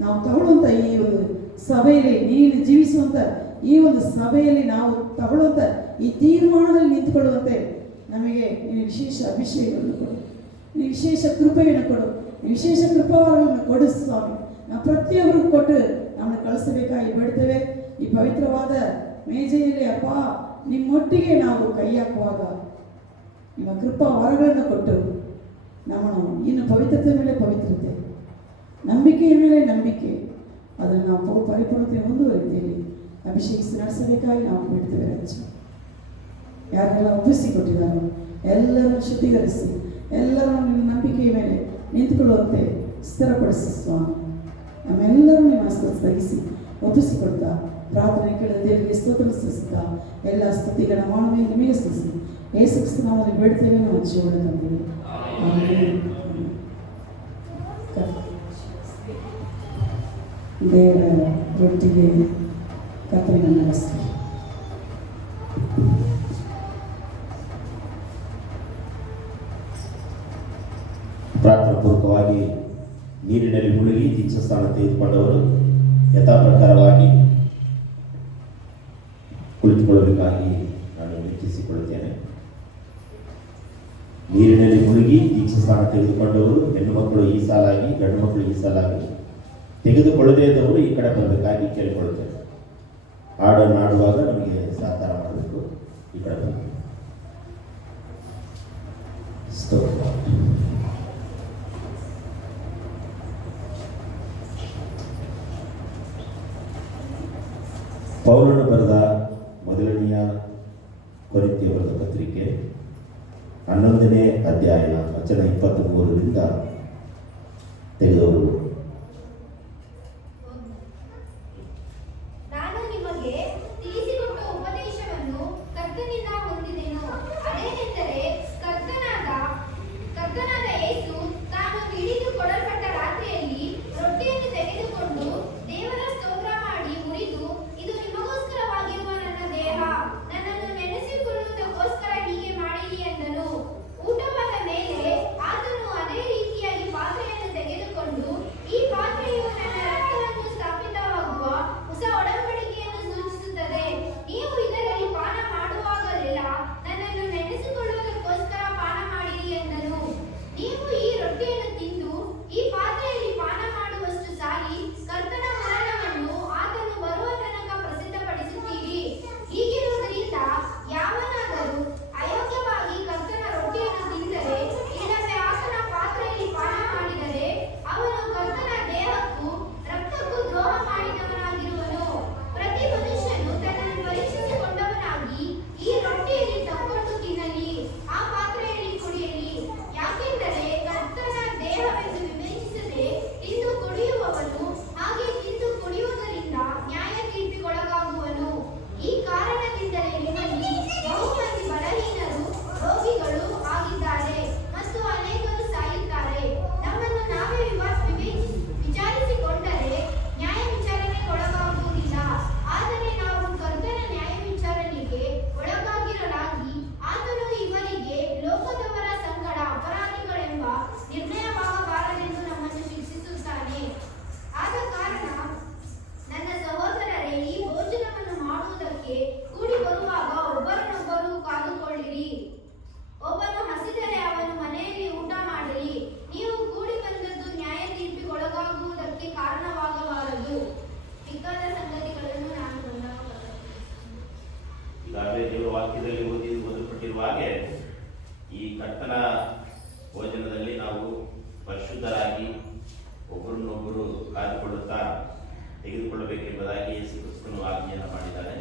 ನಾವು ತಗೊಳ್ಳುವಂಥ ಈ ಒಂದು ಸಭೆಯಲ್ಲಿ, ನೀನು ಜೀವಿಸುವಂಥ ಈ ಒಂದು ಸಭೆಯಲ್ಲಿ ನಾವು ತಗೊಳ್ಳುವಂಥ ಈ ತೀರ್ಮಾನದಲ್ಲಿ ನಿಂತುಕೊಳ್ಳುವಂತೆ ನಮಗೆ ನೀನು ವಿಶೇಷ ಅಭಿಷೇಕವನ್ನು ಕೊಡು, ನೀನು ವಿಶೇಷ ಕೃಪೆಯನ್ನು ಕೊಡು, ವಿಶೇಷ ಕೃಪಾವರವನ್ನು ಕೊಡು ಸ್ವಾಮಿ. ನಾವು ಪ್ರತಿಯೊಬ್ಬರಿಗೂ ಕೊಟ್ಟು ನಮ್ಮನ್ನು ಕಳಿಸಬೇಕಾಗಿ ಬೇಡ್ತೇವೆ. ಈ ಪವಿತ್ರವಾದ ಮೇಜೆಯಲ್ಲಿ ಅಪ್ಪ ನಿಮ್ಮೊಟ್ಟಿಗೆ ನಾವು ಕೈ ಹಾಕುವಾಗ ನಿಮ್ಮ ಕೃಪಾ ವರಗಳನ್ನು ಕೊಟ್ಟು ನಮ್ಮನ್ನು ಇನ್ನು ಪವಿತ್ರತೆ ಮೇಲೆ ಪವಿತ್ರತೆ, ನಂಬಿಕೆಯ ಮೇಲೆ ನಂಬಿಕೆ, ಅದನ್ನು ನಾವು ಪರಿಪೂರ್ಣತೆ ಮುಂದುವರಿತೀವಿ ಅಭಿಷೇಕಿಸಿ ನಡೆಸಬೇಕಾಗಿ ನಾವು ಬಿಡ್ತೇವೆ. ರಾಜ ಯಾರೆಲ್ಲ ಒಪ್ಪಿಸಿಕೊಟ್ಟಿದ್ದಾರೋ ಎಲ್ಲರನ್ನು ಶುದ್ಧೀಕರಿಸಿ ಎಲ್ಲರೂ ನಿಮ್ಮ ನಂಬಿಕೆಯ ಮೇಲೆ ನಿಂತುಕೊಳ್ಳುವಂತೆ ಸ್ಥಿರಪಡಿಸಿ ಸ್ವಾಮಿ. ನಮ್ಮೆಲ್ಲರೂ ನಿಮ್ಮ ಸ್ಥಗಿಸಿ ಒಪ್ಪಿಸಿಕೊಡ್ತಾ ಪ್ರಾರ್ಥನೆ ಕೇಳಿದ ದೇವರಿಗೆ ಸ್ತೋತ್ರ ಸಲ್ಲಿಸುತ್ತಾ ಎಲ್ಲ ಸ್ತುತಿಗಳ ಮಾನವೇ ನಿಮಗೆ ಸಲ್ಲಿಸಿ ಯೇಸು ಕ್ರಿಸ್ತನ ನಾಮದಲ್ಲಿ ಬೇಡ್ತೇವೆ, ನಾವು ಜೀವನ ತಂದಿವೆ. ದೇವರ ರೊಟ್ಟಿಗೆ ಕರ್ತನ ನಡೆಸಿ ಪ್ರಾರ್ಥನಾಪೂರ್ವಕವಾಗಿ ನೀರಿನಲ್ಲಿ ಮುಳುಗಿ ದೀಕ್ಷಾಸ್ಥಾನ ತೆಗೆದುಕೊಂಡವರು ಯಥಾ ಪ್ರಕಾರವಾಗಿ ಕುಳಿತುಕೊಳ್ಳಬೇಕಾಗಿ ನಾನು ವಿನಂತಿಸಿಕೊಳ್ಳುತ್ತೇನೆ. ನೀರಿನಲ್ಲಿ ಮುಳುಗಿ ದೀಕ್ಷಾಸ್ಥಾನ ತೆಗೆದುಕೊಂಡವರು ಹೆಣ್ಣು ಮಕ್ಕಳು ಈ ಸಾಲಾಗಿ, ಗಂಡು ಮಕ್ಕಳು ಈ ಸಾಲಾಗಿ, ತೆಗೆದುಕೊಳ್ಳದೇ ಇದ್ದವರು ಈ ಕಡೆ ಬರಬೇಕಾಗಿ ಕೇಳಿಕೊಳ್ಳುತ್ತೇನೆ. ಹಾಡನ್ನು ಆಡುವಾಗ ನಮಗೆ ಸಹಕಾರ ಮಾಡಬೇಕು. ಈ ಕಡೆ ಬರಬೇಕು. ಪೌಲನು ಬರೆದ ಮೊದಲನೆಯ ಕೊರಿಂಥಿಯ ಬರೆದ ಪತ್ರಿಕೆ 11ನೇ ಅಧ್ಯಾಯ ವಚನ 23ರಿಂದ ತೆಗೆದವರು. ವಾಕ್ಯದಲ್ಲಿ ಓದಲ್ಪಟ್ಟಿರುವ ಹಾಗೆ ಈ ಕರ್ತನ ಭೋಜನದಲ್ಲಿ ನಾವು ಪರಿಶುದ್ಧರಾಗಿ ಒಬ್ಬರನ್ನೊಬ್ಬರು ಕಾದುಕೊಳ್ಳುತ್ತಾ ತೆಗೆದುಕೊಳ್ಳಬೇಕೆಂಬುದಾಗಿ ಯೇಸು ಕ್ರಿಸ್ತನು ಆಜ್ಞೆಯನ್ನು ಮಾಡಿದ್ದಾರೆ.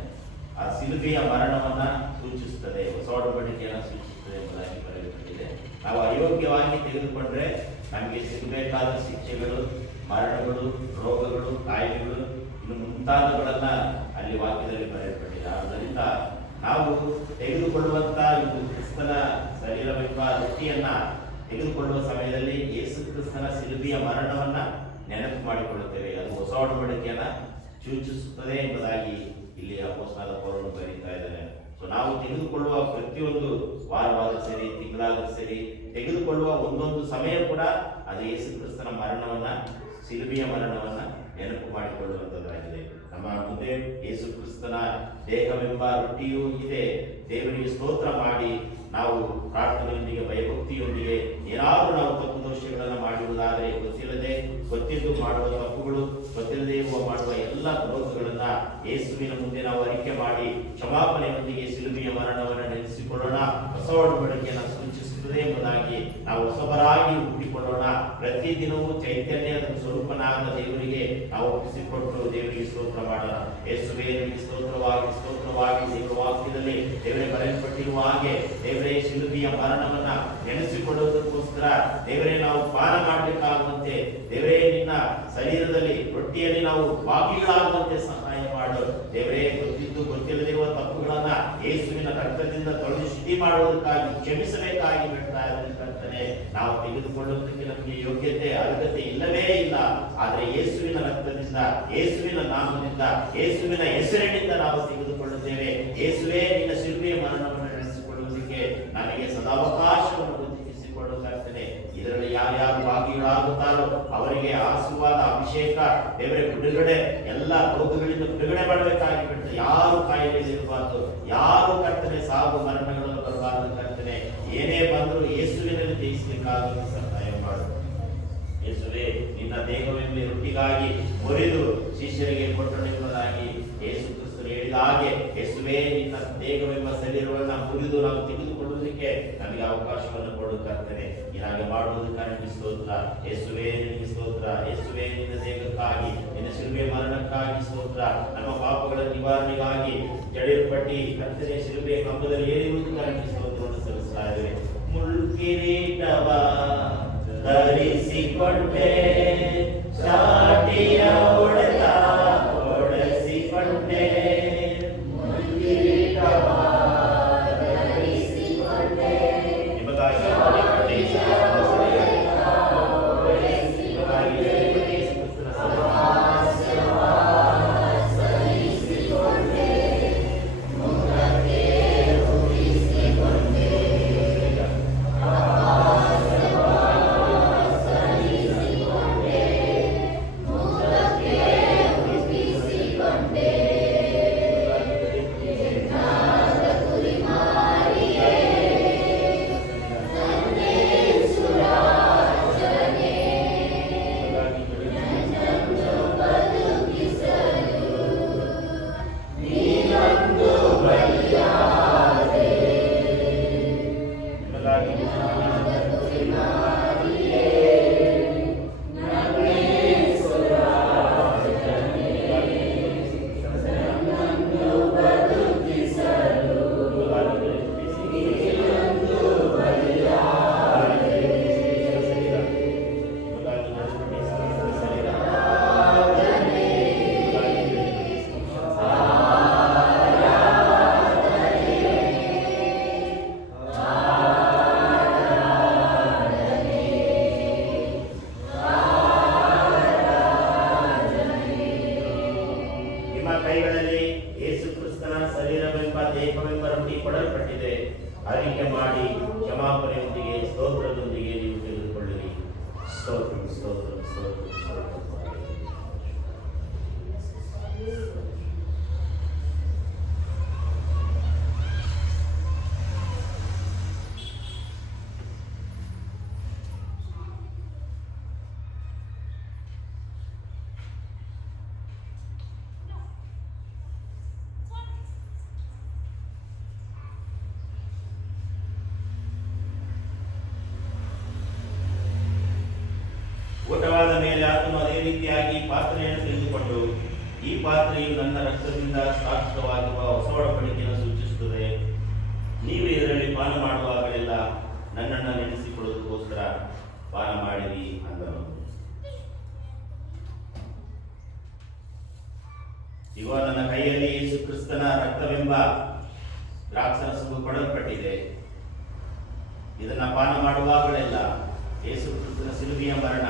ಆ ಸಿಲುಬೆಯ ಮರಣವನ್ನ ಸೂಚಿಸುತ್ತದೆ, ಹೊಸ ಒಡಂಬಡಿಕೆಯನ್ನು ಸೂಚಿಸುತ್ತದೆ ಎಂಬುದಾಗಿ ಬರೆಯಲ್ಪಟ್ಟಿದೆ. ನಾವು ಅಯೋಗ್ಯವಾಗಿ ತೆಗೆದುಕೊಂಡ್ರೆ ನಮಗೆ ಸಿಗಬೇಕಾದ ಶಿಕ್ಷೆಗಳು, ಮರಣಗಳು, ರೋಗಗಳು, ಕಾಯಿಲೆಗಳು ಇನ್ನು ಮುಂತಾದವುಗಳನ್ನ ಅಲ್ಲಿ ವಾಕ್ಯದಲ್ಲಿ ಬರೆಯಲ್ಪಟ್ಟಿದೆ. ಆದ್ದರಿಂದ ನಾವು ತೆಗೆದುಕೊಳ್ಳುವಂತ ಕ್ರಿಸ್ತನ ಶರೀರವೆಂಬ ರೊಟ್ಟಿಯನ್ನ ತೆಗೆದುಕೊಳ್ಳುವ ಸಮಯದಲ್ಲಿ ಯೇಸು ಕ್ರಿಸ್ತನ ಸಿಲುಬೆಯ ಮರಣವನ್ನ ನೆನಪು ಮಾಡಿಕೊಳ್ಳುತ್ತೇವೆ. ಅದು ಹೊಸ ಒಡಂಬಡಿಕೆಯನ್ನ ಸೂಚಿಸುತ್ತದೆ ಎಂಬುದಾಗಿ ಇಲ್ಲಿ ಅಪೊಸ್ತಲನಾದ ಪೌಲನು ಬರೀತಾ ಇದ್ದಾನೆ. ಸೊ ನಾವು ತೆಗೆದುಕೊಳ್ಳುವ ಪ್ರತಿಯೊಂದು ವಾರವಾದರೂ ಸರಿ, ತಿಂಗಳಾದರೂ ಸರಿ, ತೆಗೆದುಕೊಳ್ಳುವ ಒಂದೊಂದು ಸಮಯ ಕೂಡ ಅದು ಯೇಸು ಕ್ರಿಸ್ತನ ಮರಣವನ್ನ, ಸಿಲುಬೆಯ ಮರಣವನ್ನ ನೆನಪು ಮಾಡಿಕೊಳ್ಳುವಂತದ್ದಾಗಿದೆ. ನಮ್ಮ ಮುಂದೆ ಯೇಸು ಕ್ರಿಸ್ತನ ದೇಹವೆಂಬ ರೊಟ್ಟಿಯೂ ಇದೆ. ದೇವರಿಗೆ ಸ್ತೋತ್ರ ಮಾಡಿ ನಾವು ಪ್ರಾರ್ಥನೆಯೊಂದಿಗೆ ಭಯಭಕ್ತಿಯೊಂದಿಗೆ ಏನಾದರೂ ನಾವು ತಪ್ಪು ದೋಷಗಳನ್ನು ಮಾಡಿರುವುದಾದರೆ ಗೊತ್ತಿದ್ದು ಮಾಡುವ ತಪ್ಪುಗಳು, ಗೊತ್ತಿಲ್ಲದೆ ಮಾಡುವ ಎಲ್ಲ ದ್ರೋಹಗಳನ್ನ ಯೇಸುವಿನ ಮುಂದೆ ನಾವು ಅರಿಕೆ ಮಾಡಿ ಕ್ಷಮಾಪಣೆಯೊಂದಿಗೆ ಶಿಲುಬೆಯ ಮರಣವನ್ನು ನೆನೆಸಿಕೊಳ್ಳೋಣ. ಹೊಸ ಒಡಂಬಡಿಕೆಯನ್ನು ಸೂಚಿಸುತ್ತದೆ ಎಂಬುದಾಗಿ ನಾವು ಹೊಸಬರಾಗಿ ಹುಟ್ಟಿಕೊಳ್ಳೋಣ. ಪ್ರತಿದಿನವೂ ಚೈತನ್ಯದ ಸ್ವರೂಪನಾದ ದೇವರಿಗೆ ನಾವು ಒಪ್ಪಿಸಿಕೊಟ್ಟು ದೇವರಿಗೆ ಸ್ತೋತ್ರ ಮಾಡೋಣ. ಯೇಸುವೇ ನಿಮಗೆ ಸ್ತೋತ್ರವಾಗಿ ಸ್ತೋತ್ರವಾಗಿ ದೇವರ ವಾಕ್ಯದಲ್ಲಿ ದೇವರೇ ಬರೆಯಲ್ಪಟ್ಟಿರುವ ಹಾಗೆ ದೇವರೇ ಶಿಲುಬೆಯ ಮರಣವನ್ನ ನೆನೆಸಿಕೊಳ್ಳುವುದಕ್ಕೋಸ್ಕರ ದೇವರೇ ನಾವು ಪಾನ ಮಾಡಬೇಕಾಗುವಂತೆ, ದೇವರೇ ನಿನ್ನ ಶರೀರದಲ್ಲಿ ರೊಟ್ಟಿಯಲ್ಲಿ ನಾವು ಭಾಗಿಗಳಾಗುವಂತೆ ಸಹಾಯ ಮಾಡು. ದೇವರೇ ಗೊತ್ತಿದ್ದು ಗೊತ್ತಿಲ್ಲದಿರುವ ತಪ್ಪುಗಳನ್ನ ಯೇಸುವಿನ ರಕ್ತದಿಂದ ತೊಳೆದು ಶುದ್ಧಿ ಮಾಡುವುದಕ್ಕಾಗಿ ಕ್ಷಮಿಸಬೇಕಾಗಿ ಬಿಡ್ತಾ ಇರ್ತನೆ. ನಾವು ತೆಗೆದುಕೊಳ್ಳುವುದಕ್ಕೆ ನಮಗೆ ಯೋಗ್ಯತೆ ಅರ್ಹತೆ ಇಲ್ಲವೇ ಇಲ್ಲ. ಆದರೆ ಯೇಸುವಿನ ರಕ್ತದಿಂದ, ಯೇಸುವಿನ ನಾಮದಿಂದ, ಯೇಸುವಿನ ಹೆಸರಿನಿಂದ ನಾವು ತೆಗೆದುಕೊಳ್ಳುತ್ತೇವೆ. ಯೇಸುವೇ ನಿನ್ನ ಶಿಲುಬೆಯ ಮರಣವನ್ನು ನಡೆಸಿಕೊಳ್ಳುವುದಕ್ಕೆ ನನಗೆ ಸದಾವಕಾಶವನ್ನು ಒದಗಿಸಿಕೊಳ್ಳುತ್ತೇನೆ. ಇದರಲ್ಲಿ ಯಾರ್ಯಾರು ಭಾಗಿಗಳಾಗುತ್ತಾರೋ ಅವರಿಗೆ ಆಶೀರ್ವಾದ, ಅಭಿಷೇಕ, ದೇವರೇ ಬಿಡುಗಡೆ, ಎಲ್ಲ ರೋಗಗಳಿಂದ ಬಿಡುಗಡೆ ಮಾಡಬೇಕಾಗಿ ಬಿಡ್ತದೆ. ಯಾರು ಕಾಯಿಲೆ ಇರಬಾರ್ದು, ಯಾರು ಕರ್ತನೆ ಸಾವು ಮರಣಗಳನ್ನು ಬರಬಾರದು. ಕರ್ತನೆ ಏನೇ ಬಂದರೂ ಯೇಸುವಿನಲ್ಲಿ ಜಯಿಸಬೇಕಾಗಿ ಸಹಾಯ ಮಾಡು. ಯೇಸುವೇ ನಿನ್ನ ದೇಹವೆಂಬ ರೊಟ್ಟಿಗಾಗಿ ಮುರಿದು ಶಿಷ್ಯರಿಗೆ ಕೊಟ್ಟನೆಂಬುದಾಗಿ ಯೇಸು ಕ್ರಿಸ್ತರು ಹೇಳಿದ ಹಾಗೆ ಯೇಸುವೇ ನಿನ್ನ ದೇಹವೆಂಬ ಶರೀರವನ್ನು ಮುರಿದು ನಾವು ತೆಗೆದುಕೊಳ್ಳುವುದಕ್ಕೆ ನಮಗೆ ಅವಕಾಶವನ್ನು ಕೊಡುತ್ತೇನೆ. ಹೀಗೆ ಮಾಡುವುದಕ್ಕಾಗಿ ನಿಮಗೆ ಸ್ತೋತ್ರ. ಯೇಸುವೇ ನಿನಗೆ ಸ್ತೋತ್ರ. ಯೇಸುವೇ ನಿನ್ನ ದೇಹಕ್ಕಾಗಿ, ನಿನ್ನ ಶಿಲುಬೆ ಮರಣಕ್ಕಾಗಿ ಸ್ತೋತ್ರ. ನಮ್ಮ ಪಾಪಗಳ ನಿವಾರಣೆಗಾಗಿ ಜಡಿಯಲ್ಪಟ್ಟಿ ಕರ್ತನೆ ಶಿಲುಬೆ ಕಂಬದಲ್ಲಿ ಏರಿರುವುದಕ್ಕಾಗಿ ನಿಮಗೆ ಸ್ತೋತ್ರವನ್ನು ಸಲ್ಲಿಸ್ತಾ ಇದ್ದೇವೆ. ಮುಳ್ಕಿರೀಟವ ಧರಿಸಿಕೊಂಡೆ, ಚಾಟಿಯ ಹೊಡೆತ ಹೊಡೆಸಿಕೊಂಡೆ, ಕೊಡಲ್ಪಟ್ಟಿದೆ. ಅರಿಕೆ ಮಾಡಿ ಕ್ಷಮಾಪಣೆಯೊಂದಿಗೆ ಸ್ತೋತ್ರದೊಂದಿಗೆ ನೀವು ತೆಗೆದುಕೊಳ್ಳಿರಿ. ಸ್ತೋತ್ರ ಸ್ತೋತ್ರ ಸ್ತೋತ್ರ ಸ್ತೋತ್ರ. ಊಟವಾದ ಮೇಲೆ ಆತನು ಅದೇ ರೀತಿಯಾಗಿ ಪಾತ್ರೆಯನ್ನು ತೆಗೆದುಕೊಂಡು, ಈ ಪಾತ್ರೆಯು ನನ್ನ ರಕ್ತದಿಂದ ಸ್ಥಾಪಿತವಾಗಿರುವ ಹೊಸ ಒಡಂಬಡಿಕೆಯನ್ನು ಸೂಚಿಸುತ್ತದೆ. ನೀವು ಇದರಲ್ಲಿ ಪಾನ ಮಾಡುವಾಗಲೆಲ್ಲ ನನ್ನನ್ನು ನೆನೆಸಿಕೊಳ್ಳುವುದಕ್ಕೋಸ್ಕರ ಪಾನ ಮಾಡಿರಿ ಅಂದನು. ಇವ ನನ್ನ ಕೈಯಲ್ಲಿ ಯೇಸು ಕ್ರಿಸ್ತನ ರಕ್ತವೆಂಬ ದ್ರಾಕ್ಷಾರಸವು ಕೊಡಲ್ಪಟ್ಟಿದೆ. ಇದನ್ನ ಪಾನ ಮಾಡುವಾಗಲೆಲ್ಲ ಯೇಸು ಕ್ರಿಸ್ತನ ಶಿಲುಬೆಯ ಮರಣ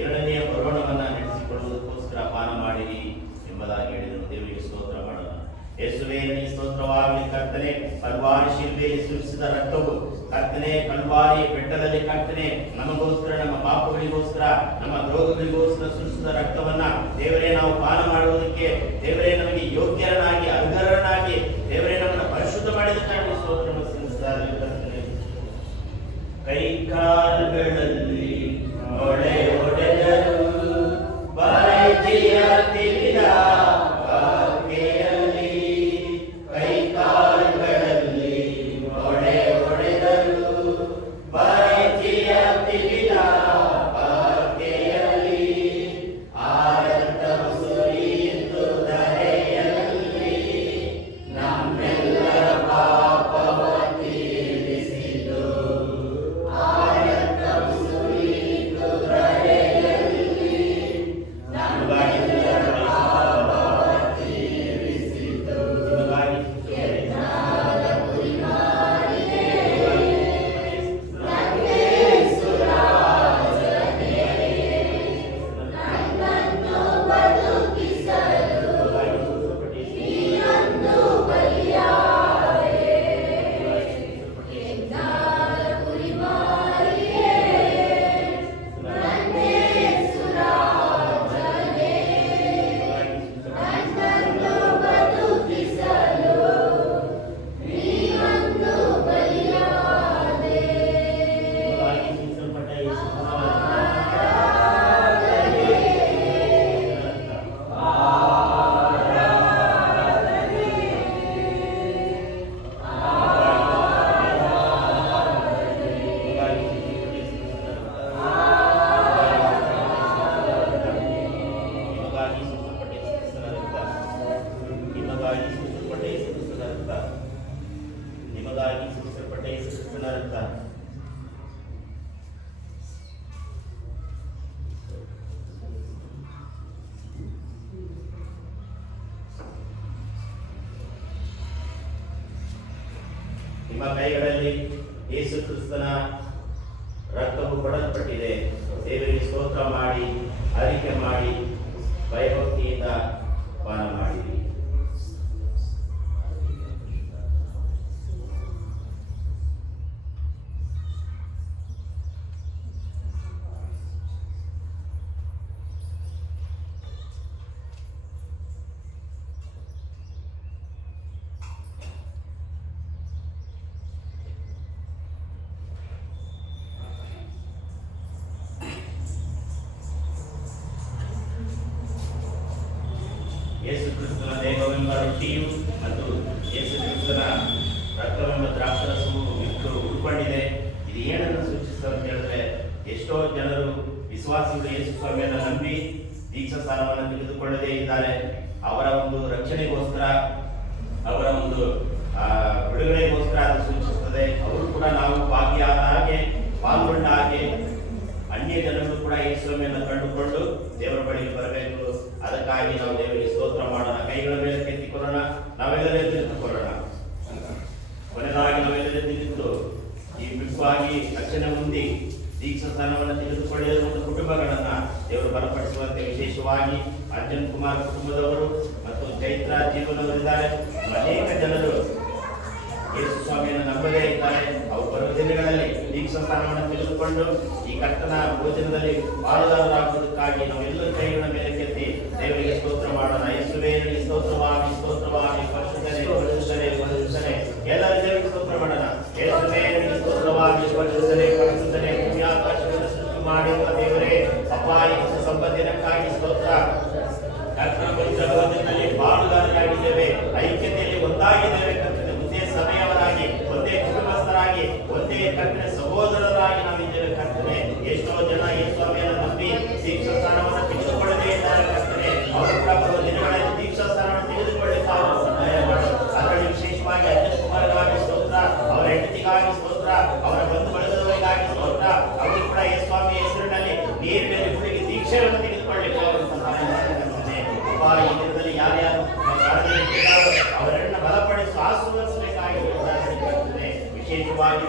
ಎರಡನೆಯ ಬರೋಣವನ್ನ ನಡೆಸಿಕೊಳ್ಳುವುದಕ್ಕೋಸ್ಕರ ಪಾನ ಮಾಡಿರಿ ಎಂಬುದಾಗಿ ಹೇಳಿದನು. ದೇವರಿಗೆ ಸ್ತೋತ್ರ ಮಾಡೋಣ. ಯೇಸುವೇ ನೀ ಸ್ತೋತ್ರವಾಗಲಿ ಕರ್ತನೆ. ಕಲ್ವಾರಿ ಶಿಲುಬೆಯಲ್ಲಿ ಸುರಿಸಿದ ರಕ್ತವು ಕರ್ತನೆ ಕಲ್ವಾರಿ ಬೆಟ್ಟದಲ್ಲಿ ಕರ್ತನೆ ನಮಗೋಸ್ಕರ, ನಮ್ಮ ಪಾಪಗಳಿಗೋಸ್ಕರ, ನಮ್ಮ ರೋಗಗಳಿಗೋಸ್ಕರ ಸುರಿಸಿದ ರಕ್ತವನ್ನ ದೇವರೇ ನಾವು ಪಾನ ಮಾಡುವುದಕ್ಕೆ ದೇವರೇ ನಮಗೆ ಯೋಗ್ಯರನಾಗಿ ಅರ್ಹರನಾಗಿ ದೇವರೇ ನಮ್ಮನ್ನು ಪರಿಶುದ್ಧ ಮಾಡಿದ ಕಾರಣ ಸ್ತೋತ್ರವನ್ನು ಸಲ್ಲಿಸುತ್ತಾರೆ. ಕೈ ಕಾಲುಗಳಲ್ಲಿ ಮೊಳೆ ಹೊಡೆದರು, ಬಾಯಿಯ ತಿಳಿದ ಬಾಕೆಯಲ್ಲಿ ಕೈ ಕಾಲುಗಳಲ್ಲಿ ಮೊಳೆ ಹೊಡೆದರು, ಬಾಯಿಯ ತಿಳಿದ ಬಾಕೆಯಲ್ಲಿ ಆನಂದವು ಸುರಿಯಿತು ಧರೆಯಲ್ಲಿ, ನಮ್ಮೆಲ್ಲರ ಪಾಪವ ತೀರಿಸಿತು. ಆನಂದವು ಸುರಿಯಿತು ಧರೆಯಲ್ಲಿ, ನಮಗಾಗಿ ಪಾಪವ ತೀರಿಸಿತು. ನಿಮಗಾಗಿ ಯಜ್ಞದ ಕುರಿಮರಿಯೇ, ನಂದೇಸುರಾಜನೇ, ನನ್ನನ್ನು ಬದುಕಿಸಲು ನೀನೊಂದು ಬಲಿಯಾದೆ. ಯಜ್ಞದ ಕುರಿಮರಿಯೇ, ನಂದೇಸುರಾಜನೇ, ನನ್ನನ್ನು ಬದುಕಿಸಲು ನೀನೊಂದು ಬಲಿಯಾದೆ. ನಿಮಗಾಗಿ ಸೂಚಿಸಲ್ಪಟ್ಟ ಯೇಸುಕ್ರಿಸ್ತನ ರಕ್ತ. ನಿಮ್ಮ ಕೈಗಳಲ್ಲಿ ಯೇಸು ಕ್ರಿಸ್ತನ ರಕ್ತವು ಕೊಡಲ್ಪಟ್ಟಿದೆ. ದೇವರಿಗೆ ಸ್ತೋತ್ರ ಮಾಡಿ, ಅರಿಕೆ ಮಾಡಿ, ಭಯಭಕ್ತಿಯಿಂದ ಪಾನ ಮಾಡಿರಿ. ಯೇಸು ಕ್ರಿಸ್ತನ ದೇಹವೆಂಬ ರೊಟ್ಟಿಯು ಮತ್ತು ಯೇಸು ಕ್ರಿಸ್ತನ ರಕ್ತವೆಂಬ ದ್ರಾಕ್ಷರಸವು ಇಟ್ಟು ಉಳ್ಕೊಂಡಿದೆ. ಇದು ಏನನ್ನು ಸೂಚಿಸುತ್ತೆ ಅಂತ ಹೇಳಿದ್ರೆ, ಎಷ್ಟೋ ಜನರು ವಿಶ್ವಾಸಿಗಳು ಯೇಸು ಸ್ವಾಮಿಯನ್ನು ನಂಬಿ ದೀಕ್ಷಾ ಸ್ಥಾನವನ್ನು ತೆಗೆದುಕೊಳ್ಳದೇ ಇದ್ದಾರೆ. ಅವರ ಒಂದು ರಕ್ಷಣೆಗೋಸ್ಕರ, ಅವರ ಒಂದು ಬಿಡುಗಡೆಗೋಸ್ಕರ ಅದು ಸೂಚಿಸುತ್ತದೆ. ಅವರು ಕೂಡ ನಾವು ಭಾಗಿಯಾದ ಹಾಗೆ, ಪಾಲ್ಗೊಂಡ ಹಾಗೆ ಅನ್ಯ ಜನರು ಕೂಡ ಯೇಸುವನ್ನು ಕಂಡುಕೊಂಡು ದೇವರ ಬಳಿಗೆ ಬರಬೇಕು. ಅದಕ್ಕಾಗಿ ನಾವು ದೇವರಿಗೆ ಸ್ತೋತ್ರ ಮಾಡೋಣ. ಕೈಗಳ ಮೇಲೆ ಕೆತ್ತಿಕೊಳ್ಳೋಣ. ನಾವೆಲ್ಲರೂ ಎದ್ದುಕೊಳ್ಳೋಣ. ಕೊನೆಯದಾಗಿ ನಾವೆಲ್ಲರೂ ನಿಂತು ಈ ಬಿಡುವಾಗಿ ರಕ್ಷಣೆ ಹೊಂದಿ ದೀಕ್ಷಾ ಸ್ಥಾನವನ್ನು ತೆಗೆದುಕೊಳ್ಳಿರುವ ಒಂದು ಕುಟುಂಬಗಳನ್ನ ದೇವರು ಬಲಪಡಿಸುವಂತೆ, ವಿಶೇಷವಾಗಿ ಅರ್ಜುನ್ ಕುಮಾರ್ ಕುಟುಂಬದವರು ಮತ್ತು ಚೈತ್ರ ಜೀವನವರಿದ್ದಾರೆ. ಅನೇಕ ಜನರು ಯೇಸು ಸ್ವಾಮಿಯನ್ನು ನಂಬದೇ ಇದ್ದಾರೆ. ಅವರು ಬರುವ ದಿನಗಳಲ್ಲಿ ದೀಕ್ಷಾ ಸ್ಥಾನವನ್ನು ತೆಗೆದುಕೊಂಡು ಈ ಕರ್ತನ ಭೋಜನದಲ್ಲಿ ಪಾಲುದಾರರಾಗುವುದಕ್ಕಾಗಿ ನಾವೆಲ್ಲರೂ ಕೈಗಳ ಮೇಲೆ ಕೆತ್ತಿ ದೇವರಿಗೆ ಸ್ತೋತ್ರ ಮಾಡೋಣ. ಯೇಸುವೇ ನಿನಗೆ ಸ್ತೋತ್ರವಾಗಿ, ಸ್ತೋತ್ರವಾಗಿ, ಪರಿಶುದ್ಧನೇ, ಪರಿಶುದ್ಧನೇ, ಪರಿಶುದ್ಧನೇ. ಎಲ್ಲರೂ ದೇವರಿಗೆ ಸ್ತೋತ್ರ ಮಾಡೋಣ. ಯೇಸುವೇ ನಿನಗೆ ಸ್ತೋತ್ರವಾಗಿ, ಪರಿಶುದ್ಧನೇ, ಪರಿಶುದ್ಧನೇ. ಭೂಮ್ಯಾಕಾಶವನ್ನು ಸೃಷ್ಟಿ ಮಾಡಿರುವ ದೇವರೇ, ಅಪ್ಪ ಈ ಹೊಸ ಸಂಬಂಧಕ್ಕಾಗಿ ಸ್ತೋತ್ರ. ಕರ್ತನ ಪವಿತ್ರ ಭೋಜನದಲ್ಲಿ ಪಾಲುದಾರರಾಗಿದ್ದೇವೆ, ಐಕ್ಯತೆಯಲ್ಲಿ ಒಂದಾಗಿದ್ದೇವೆ. ಕರ್ತನೆ ಒಂದೇ ಸಭೆಯವರಾಗಿ, ಒಂದೇ ಕುಟುಂಬಸ್ಥರಾಗಿ, ಒಂದೇ ಕರ್ತನೆ ಸಹೋದರರಾಗಿ ನಾವಿದ್ದೇವೆ. ಕರ್ತನೆ ಎಷ್ಟೋ ಜನ ಯೇಸುವನ್ನು ನಂಬಿ ದೀಕ್ಷಾ ಸ್ಥಾನವನ್ನು ತೆಗೆದುಕೊಳ್ಳದೇ ಇದ್ದಾರೆ. ಕರ್ತನೆ ಅವರು ಕೂಡ ಬರುವ ದಿನಗಳಲ್ಲಿ ದೀಕ್ಷಾ ಸ್ಥಾನವನ್ನು ತೆಗೆದುಕೊಳ್ಳಿಕ್ಕೆ ಸಹಾಯ ಮಾಡು. ಅದರಲ್ಲಿ ವಿಶೇಷವಾಗಿ ಅರ್ಜುನ್ ಕುಮಾರ್ಗಾಗಿ ಸ್ತೋತ್ರ, ಅವರ ಹೆಂಡತಿಗಾಗಿ ಸ್ತೋತ್ರ, ಅವರ ಬಂಧು ಬಳಗದವರಿಗಾಗಿ ಸ್ತೋತ್ರ. ಅವರು ಕೂಡ ಯೇಸುಸ್ವಾಮಿಯ ಹೆಸರಿನಲ್ಲಿ ನೀರಿನಲ್ಲಿ ಮುಳುಗಿ ದೀಕ್ಷೆಯನ್ನು ತೆಗೆದುಕೊಳ್ಳಿಕ್ಕೆ ಅವರು ಸಹಾಯ ಮಾಡುತ್ತಾರೆ. ಅಪ್ಪ ಈ ದಿನದಲ್ಲಿ ಯಾರ್ಯಾರು ಅವರನ್ನು ಬಲಪಡಿಸಿ ಆಶೀರ್ವದಿಸಬೇಕಾಗಿ ವಿಶೇಷವಾಗಿ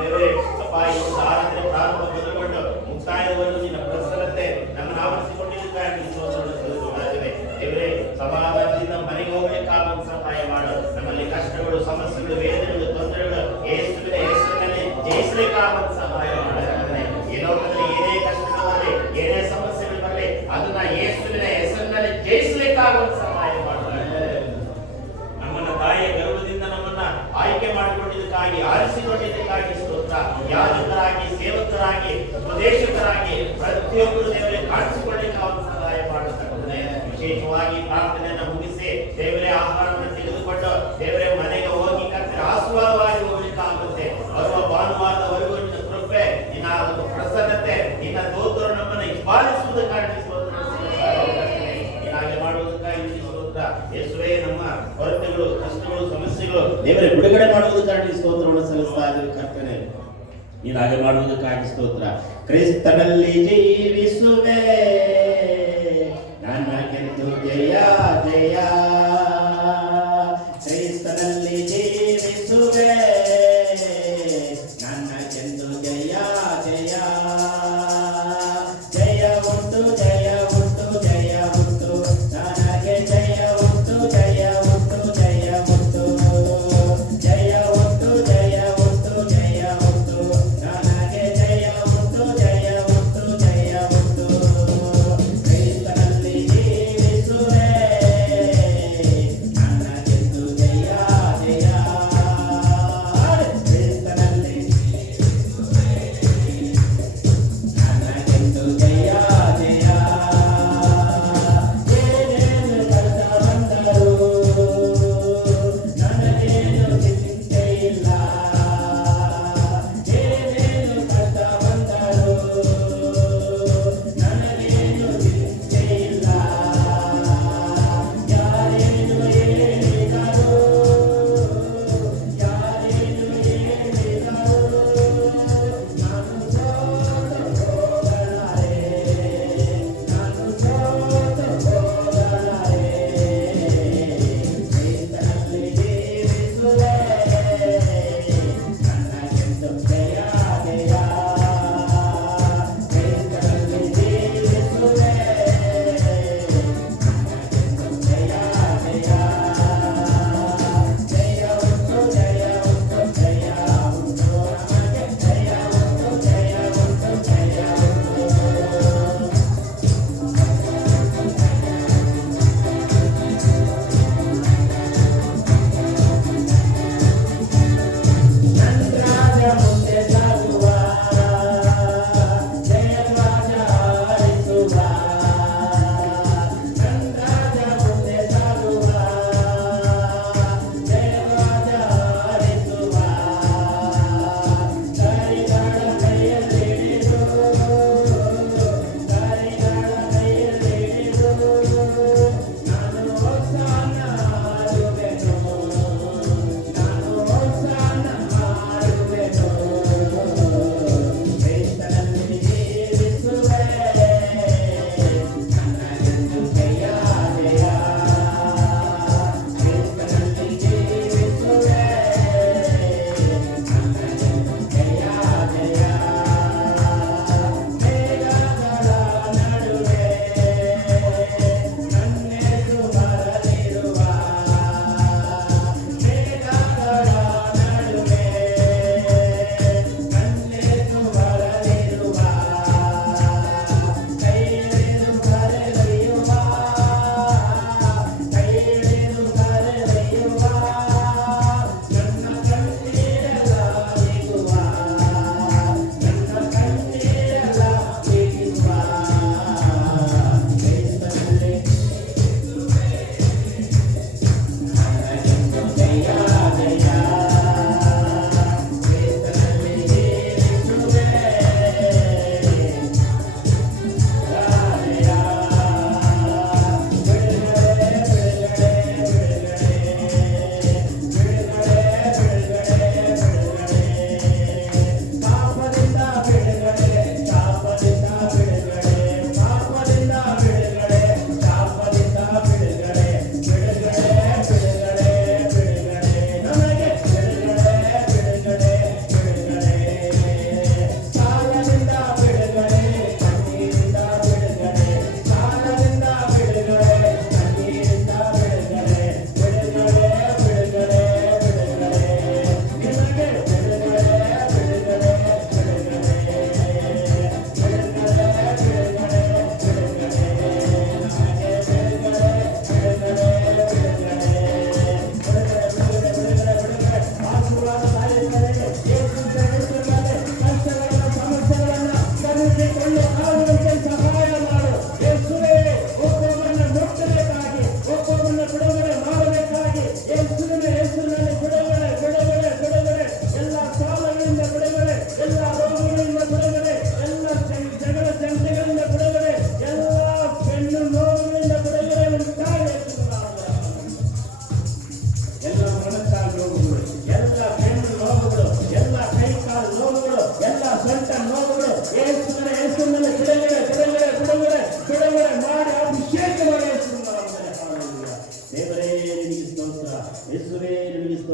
ಅಪ್ಪ ಈ ಒಂದು ಆರಾಧನೆ ಪ್ರಾರಂಭ ಮೊದಲುಗೊಂಡು ಮುಕ್ತಾಯದವರೆಗೂ ನಿನ್ನ ಪ್ರಸನ್ನತೆ ನಮ್ಮನ್ನು ಆವರಿಸಿಕೊಂಡಿದ್ದಕ್ಕಾಗಿ ದೇವರೇ, ಸಮಾಧಾನದಿಂದ ಮನೆಗೆ ಹೋಗಬೇಕಾದ ಸಹಾಯ ಮಾಡು. ನಮ್ಮಲ್ಲಿ ಕಷ್ಟಗಳು, ಸಮಸ್ಯೆಗಳು, ವೇದನೆಗಳು, ತೊಂದರೆಗಳು ಯೇಸುವಿನ ಹೆಸರಿನಲ್ಲಿ ಜಯಿಸಬೇಕಾದ ವಿಶೇಷವಾಗಿ ಪ್ರಾರ್ಥನೆಯನ್ನು ಮುಗಿಸಿ ದೇವರೇ ಆಹಾರವನ್ನು ತೆಗೆದುಕೊಂಡು ದೇವರೇ ಮನೆಗೆ ಹೋಗಿ ಕರ್ತನ ಆಶೀರ್ವಾದವಾಗಿ ಹೋಗಲಿಕ್ಕಾಗುತ್ತೆ. ಬರುವ ಭಾನುವಾರದವರೆಗೂ ನಿನ್ನ ಕೃಪೆ, ನಿನ್ನ ಪ್ರಸನ್ನತೆ, ನಿನ್ನ ದೂತರು ನಮ್ಮನ್ನು ಹಿಂಬಾಲಿಸುವುದಕ್ಕಾಗಿ ಸ್ತೋತ್ರ. ಹಾಗೆ ಮಾಡುವುದಕ್ಕಾಗಿ ಸ್ತೋತ್ರ. ಯೇಸುವೇ, ನಮ್ಮ ಕೊರತೆಗಳು, ಕಷ್ಟಗಳು, ಸಮಸ್ಯೆಗಳು ದೇವರೇ ಬಿಡುಗಡೆ ಮಾಡುವುದಕ್ಕಾಗಿ ಸ್ತೋತ್ರವನ್ನು ಸಲ್ಲಿಸ್ತಾ ಇದ್ದೀವಿ ಕರ್ತನೆ. ನೀನು ಹಾಗೆ ಮಾಡುವುದಕ್ಕಾಗಿ ಸ್ತೋತ್ರ. ಕ್ರಿಸ್ತನಲ್ಲಿ ಜೀವಿಸುವೆ ನನಗೆಂದು ಜಯ ಜಯ. ಕ್ರಿಸ್ತನಲ್ಲಿ ಜೀವಿಸುವೆ ನನಗೆಂದು ಜಯ ಜಯ. ಜಯ ಉಂಟು ಜಯ ಉಂಟು ಜಯ ಉಂಟು ನನಗೆ ಜಯ ಉಂಟು ಜಯ ಉಂಟು ಜಯ ಉಂಟು. ಜಯ ಉಂಟು ಜಯ ಉಂಟು ಜಯ ಉಂಟು ನನಗೆ ಜಯ ಉಂಟು ಜಯ ಉಂಟು ಜಯ ಉಂಟು. ಕ್ರಿಸ್ತನಲ್ಲಿ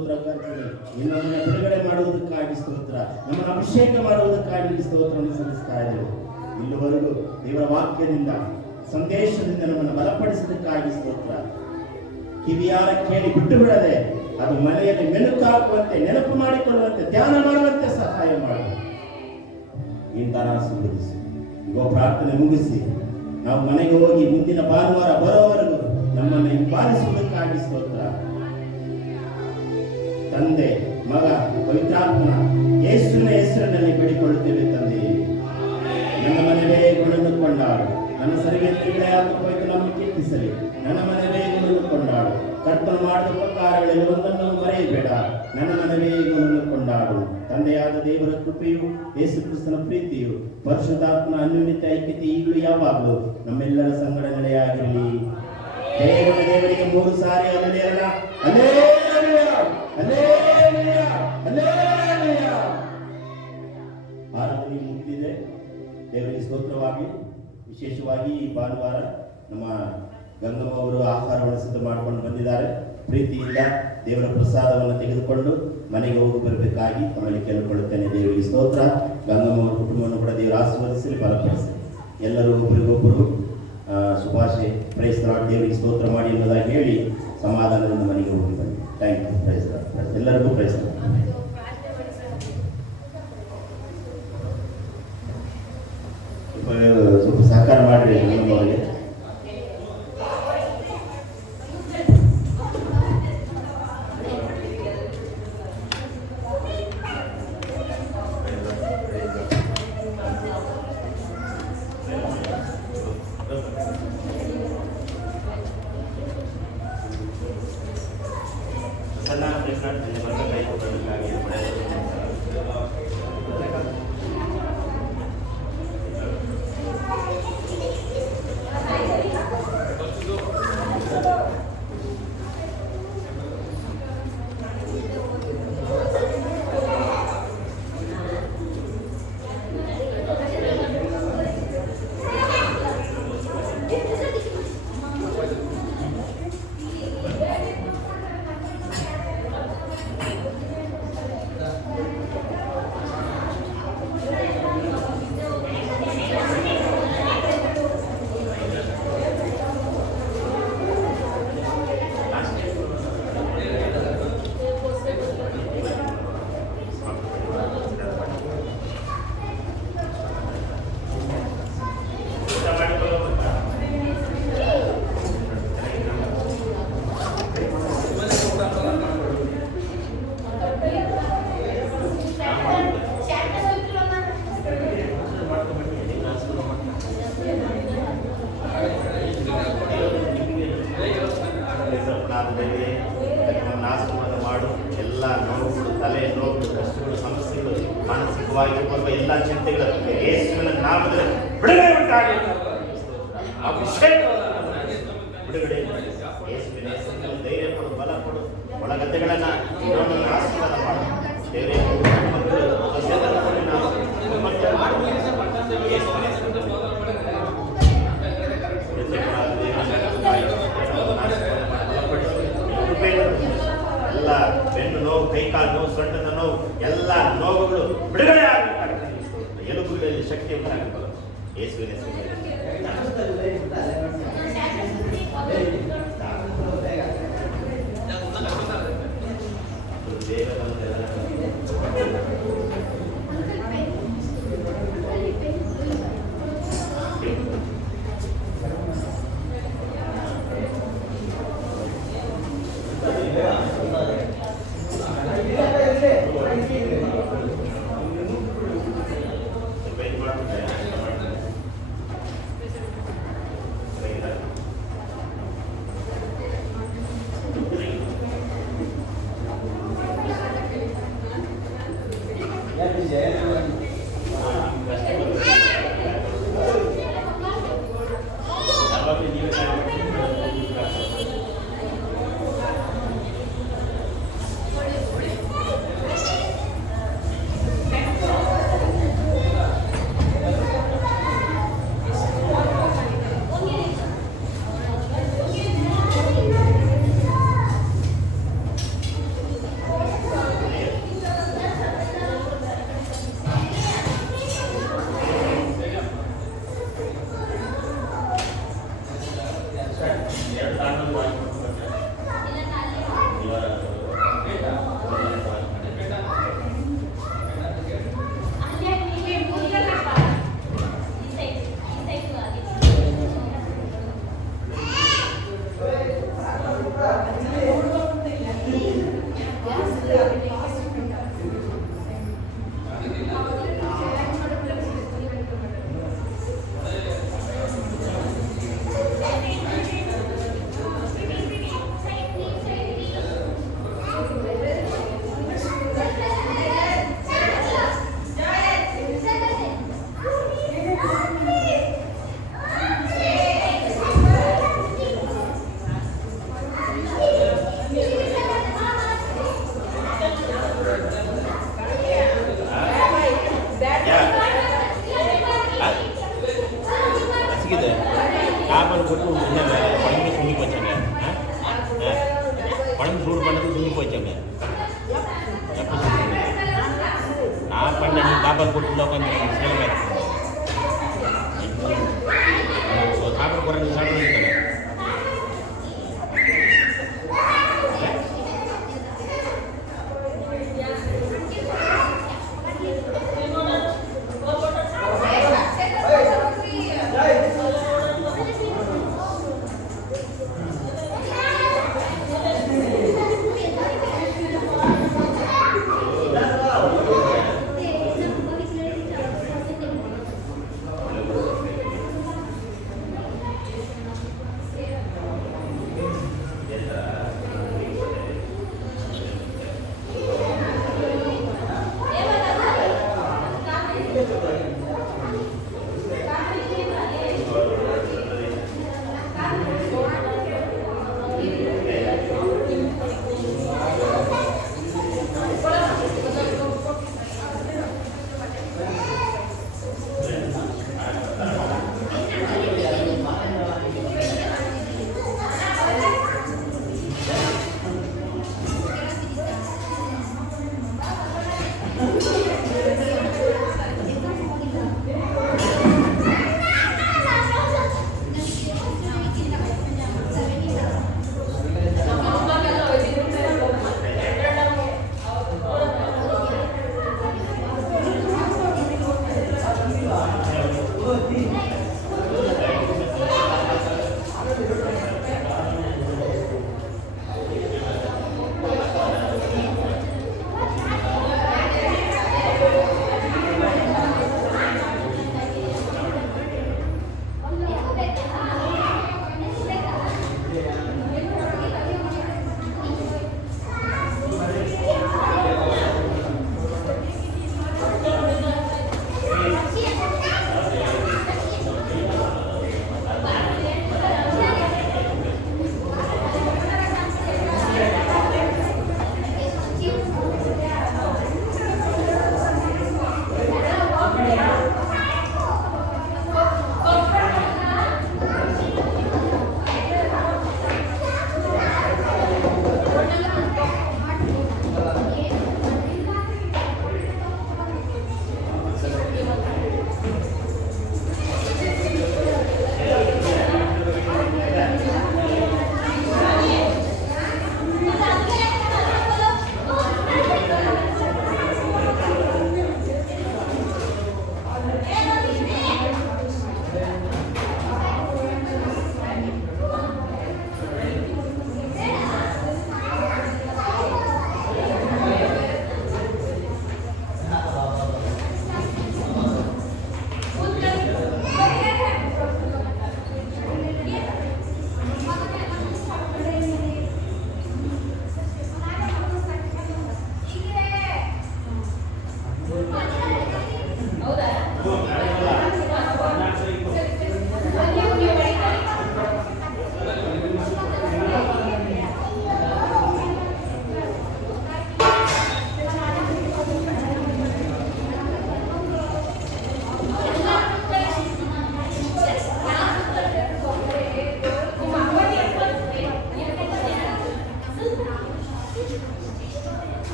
ಸ್ತೋತ್ರ ಕರ್ತನೆ. ನೀನು ನಮ್ಮನ್ನು ಬಿಡುಗಡೆ ಮಾಡುವುದಕ್ಕಾಗಿ ಸ್ತೋತ್ರ, ನಮ್ಮನ್ನು ಅಭಿಷೇಕ ಮಾಡುವುದಕ್ಕಾಗಿ ಸ್ತೋತ್ರವನ್ನು ಸಲ್ಲಿಸ್ತಾ ಇದ್ದೇವೆ. ಇಲ್ಲಿವರೆಗೂ ದೇವರ ವಾಕ್ಯದಿಂದ ಸಂದೇಶದಿಂದ ನಮ್ಮನ್ನು ಬಲಪಡಿಸೋದಕ್ಕಾಗಿ ಸ್ತೋತ್ರ. ಕಿವಿಯಾರ ಕೇಳಿ ಬಿಟ್ಟು ಬಿಡದೆ ಅದು ಮನೆಯಲ್ಲಿ ಮೆಲುಕಾಗುವಂತೆ, ನೆನಪು ಮಾಡಿಕೊಳ್ಳುವಂತೆ, ಧ್ಯಾನ ಮಾಡುವಂತೆ ಸಹಾಯ ಮಾಡಿ ಇಂತಹ ಆಶೀರ್ವದಿಸಿ. ಈಗ ಪ್ರಾರ್ಥನೆ ಮುಗಿಸಿ ನಾವು ಮನೆಗೆ ಹೋಗಿ ಮುಂದಿನ ಭಾನುವಾರ ಬರೋವರೆಗೂ ನಮ್ಮನ್ನು ಹಿಂಬಾಲಿಸುವುದಕ್ಕಾಗಿ ಸ್ತೋತ್ರ. ತಂದೆ, ಮಗ, ಪವಿತ್ರಾತ್ಮನ ಯೇಸುವಿನ ಹೆಸರಿನಲ್ಲಿ ಬೇಡಿಕೊಳ್ಳುತ್ತೇವೆ ತಂದೆ. ನನ್ನ ಮನೆವೇ ಗುಣನ್ನು ಕೊಂಡಾಡು, ನನ್ನ ಸರಿಗೆ ತಿರುಗಡೆಯಾಗಿ ನಮ್ಮನ್ನು ಕೀರ್ತಿಸಲಿ. ನನ್ನ ಮನೆವೇ ಗುಣನ್ನು ಕೊಂಡಾಡು, ಕರ್ತನು ಮಾಡಿದ ಉಪಕಾರಗಳಲ್ಲಿ ಒಂದನ್ನು ಮರೆಯಬೇಡ. ನನ್ನ ಮನೆವೇ ಗುಣವನ್ನು ಕೊಂಡಾಡು. ತಂದೆಯಾದ ದೇವರ ಕೃಪೆಯು, ಯೇಸು ಕ್ರಿಸ್ತನ ಪ್ರೀತಿಯು, ಪರಿಶುದ್ಧಾತ್ಮನ ಅನ್ಯೋನ್ಯತೆ ಐಕ್ಯತೆ ಈಗಲೂ ಯಾವಾಗಲೂ ನಮ್ಮೆಲ್ಲರ ಸಂಗಡ ನೆಲೆಯಾಗಿರಲಿ. ದೇವರಿಗೆ 3 ಸಾರಿ ಹಲ್ಲೆಲೂಯಾ, ಹಲ್ಲೆಲೂಯಾ, ಹಲ್ಲೆಲೂಯಾ, ಹಲ್ಲೆಲೂಯಾ. ಆರಾಧನೆ ಮುಗಿದಿದೆ. ದೇವರಿಗೆ ಸ್ತೋತ್ರವಾಗಿ. ವಿಶೇಷವಾಗಿ ಈ ಭಾನುವಾರ ನಮ್ಮ ಗಂಗಮ್ಮ ಅವರು ಆಹಾರವನ್ನು ಸಿದ್ಧ ಮಾಡಿಕೊಂಡು ಬಂದಿದ್ದಾರೆ. ಪ್ರೀತಿಯಿಂದ ದೇವರ ಪ್ರಸಾದವನ್ನು ತೆಗೆದುಕೊಂಡು ಮನೆಗೆ ಹೋಗಿ ಬರಬೇಕಾಗಿ ತಮ್ಮಲ್ಲಿ ಕೇಳಿಕೊಳ್ಳುತ್ತೇನೆ. ದೇವರಿಗೆ ಸ್ತೋತ್ರ. ಗಂಗಮ್ಮ ಅವರ ಕುಟುಂಬವನ್ನು ಕೂಡ ದೇವರು ಆಶೀರ್ವದಿಸಲಿ, ಬಲಪಡಿಸಲಿ. ಎಲ್ಲರೂ ಒಬ್ಬರಿಗೊಬ್ಬರು ಶುಭಾಶಯ ಪ್ರೈಸ್ ಲಾರ್ಡ್, ದೇವರಿಗೆ ಸ್ತೋತ್ರ ಮಾಡಿ ಎಂಬುದಾಗಿ ಹೇಳಿ ಸಮಾಧಾನದಿಂದ ಮನೆಗೆ ಹೋಗಿ ಬನ್ನಿ. Thank you. Praise Lord. ಎಲ್ಲರಿಗೂ ಪ್ರೈಸ್ ಲಾರ್ಡ್. ಸ್ವಲ್ಪ ಸಹಕಾರ ಮಾಡಿರಿ ಗಂಗಮ್ಮ ಅವರಿಗೆ. ಆಶೀರ್ವಾದ ಮಾಡು. ಎಲ್ಲ ನೋವುಗಳು, ತಲೆ ನೋವು, ಕಷ್ಟಗಳು, ಸಮಸ್ಯೆಗಳು, ಮಾನಸಿಕವಾಗಿ ಬರುವ ಎಲ್ಲ ಚಿಂತೆಗಳು ಯೇಸುವಿನ ನಾಮದಲ್ಲಿ ಬಿಡುಗಡೆ ಉಂಟಾಗಲಿ. ಅಭಿಷೇಕ ಬಿಡುಗಡೆ ಯೇಸುವಿನ ಹೆಸರಿನಲ್ಲಿ ಧೈರ್ಯ ಕೊಡು, ಬಲ ಕೊಡು. ಒಳಗದ್ದೆಗಳನ್ನ ಆಶೀರ್ವಾದ ಮಾಡು. ದೇವರೇ ಎಲ್ಲ ಬೆನ್ನು ನೋವು, ಕೈಕಾಲು ನೋವು, ಸೊಂಟದ ನೋವು, ಎಲ್ಲ ನೋವುಗಳು ಬಿಡುಗಡೆ ಆಗಬೇಕಾಗುತ್ತೆ. ಎಲುಬುಗಳಲ್ಲಿ ಶಕ್ತಿ ಉಂಟಾಗಬೇಕು ಯೇಸುವಿನ ಹೆಸರಿನಲ್ಲಿ. ದೇವರ ಎರಡು ತಾಂಡೂರು ವಾಶ್ ಮಾಡ್ಕೊಂಡ್ರೆ ಹಸಿಗಿದೆ ಕಾಪಲ್ಲಿ ಕೊಟ್ಟು ಪಡಂಗೆ ಸುಣ್ಣಿ ಪೋಚಂಗೆ ಪಡಂಗೆ ಸೂಡು ಪಂಡದು ಸುಣ್ಣಿ ಪೋಚಂಗೆ ಆ ಪಂಡ ನೀವು ಕಾಪಲ್ಲಿ ಕೊಟ್ಟು